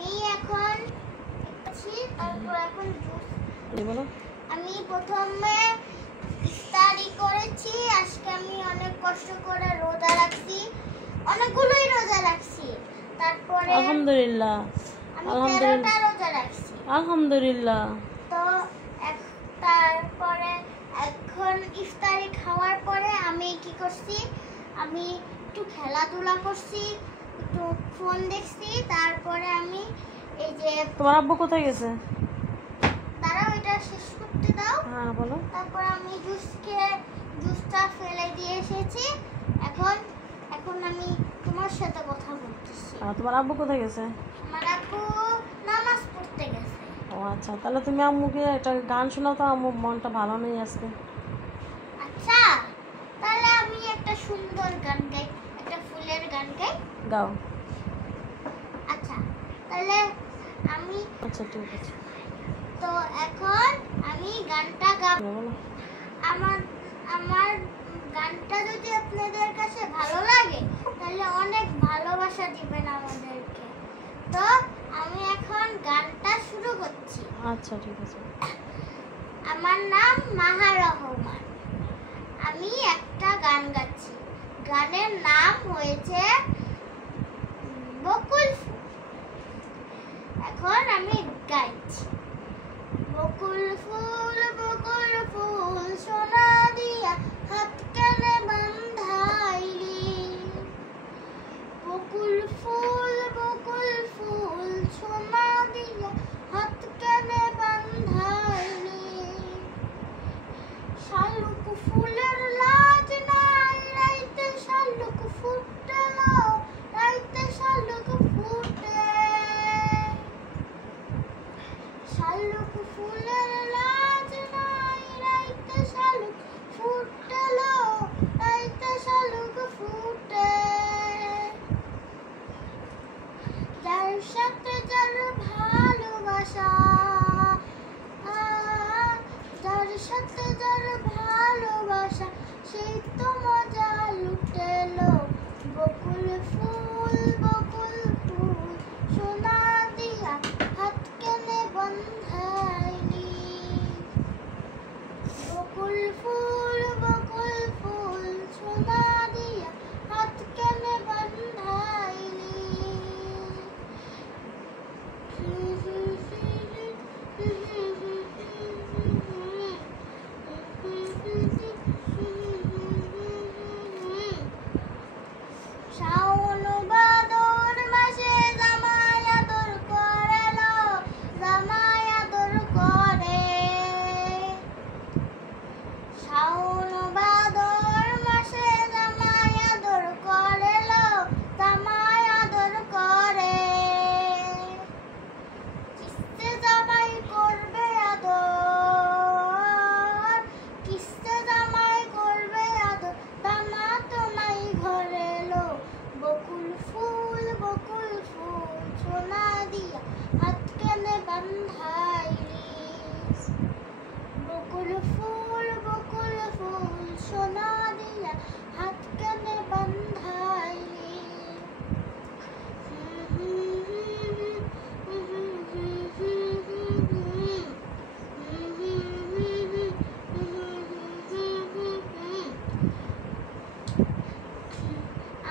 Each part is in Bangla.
আমি এখন তারপর এখন জুস বলো। আমি প্রথমে ইফতারি করেছি। আজকে আমি অনেক কষ্ট করে রোজা রাখছি, অনেকগুলোই রোজা রাখছি। তারপরে আলহামদুলিল্লাহ, আমি আলহামদুলিল্লাহ, 13টা রোজা রাখছি। আলহামদুলিল্লাহ। তো তারপরে এখন ইফতারি খাওয়ার পরে আমি কি করছি, আমি একটু খেলাধুলা করছি, একটু ফোন দেখছি। তারপরে আমি এই যে তোমার আব্বু কোথায় গেছে? দাঁড়াও, এটা শেষ করতে দাও। হ্যাঁ বলো। তারপর আমি জুসটা ফেলে দিয়ে এসেছি। এখন আমি তোমার সাথে কথা বলতেছি। তোমার আব্বু কোথায় গেছে? আমার আপু নামাজ পড়তে গেছে। ও আচ্ছা, তাহলে তুমি আম্মুকে একটা গান শোনাও তো, আম্মু মনটা ভালো নেই আজকে। আচ্ছা, তাহলে আমি একটা সুন্দর গান গাই, একটা ফুলের গান গাই। গাও। আচ্ছা, তাহলে আমি আচ্ছা ঠিক আছে। তো এখন আমি গানটা গাবো। বলো। আমার গানটা যদি আপনাদের কাছে ভালো লাগে তাহলে অনেক ভালোবাসা দিবেন আমাদেরকে। তো আমি এখন গানটা শুরু করছি। আচ্ছা ঠিক আছে। আমার নাম মাহা রহমান। আমি একটা গান গাচ্ছি। গানের নাম হয়েছে বকুল ফুল। এখন আমি গাইছি। বকুল ফুল সোনা দিয়া হাত কেনে বান্ধাইলি। বকুল ফুল সোনা দিয়া হাত কেনে বান্ধাইলি। শালুক ফুলের লাজ নাই, রাইতে শালুক ফুটেলো, রাইতে শালুক ফুটে। শালুক ফুলের লাজ নাই, রাইতে শালুক ফুটেলো, রাইতে শালুক ফুটে। যার সাথে যার ভালোবাসা, যার সাথে যার ভালোবাসা, সেই তো মজা লুটেলো। বকুল ফুল সোনা দিয়া হাত কেনে বন্ধাইলি। বকুল ফুল সোনা দিয়া হাত কেনে বন্ধাইলি। শাওন ভাদর মাসে জামাই আদর করেলো, জামাই আদর করে। শাওন ভাদর মাসে জামাই আদর করেলো, জামাই আদর করে। কিসে জামাই করবে আদর, কিসে জামাই করবে আদর, দামা তো নাই ঘরে লো। বকুল ফুল সোনা দিয়া হাত কেনে বান্ধাইলি। বকুল ফুল সোনা দিয়া হাত কেনে বান্ধাইলি।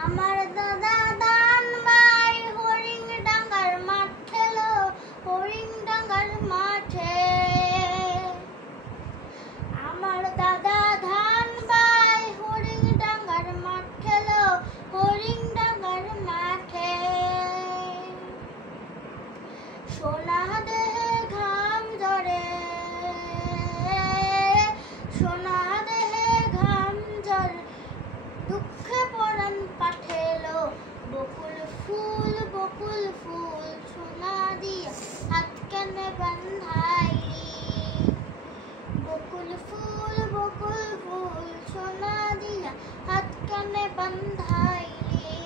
আমার দাদা দান ভাই হরিং ডাঙ্গার মাঠ খেলো, হরিং ডাঙ্গার মাঠে। আমার দাদা ধান ভাই হরিং ডাঙ্গার মাঠ খেলো, হরিং ডাঙ্গার মাঠে। সোনা দেহে ঘাম ঝরে, সোনা দেহে ঘাম ঝরে, দুঃখে পরাণ পাঠেলো। বকুল ফুল সোনা দিয়া হাত কেনে বান্ধাইলি। বকুল ফুল সোনা দিয়া হাত কেনে বান্ধাইলি।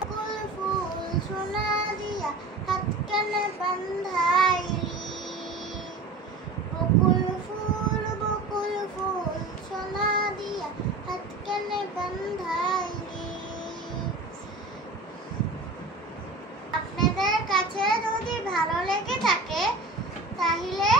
বকুল ফুল সোনা দিয়া হাত কেনে বান্ধাইলি। বকুল ফুল সোনা দিয়া হাত কেনে বান্ধাইলি। কাছে যদি ভালো লেগে থাকে তাহলে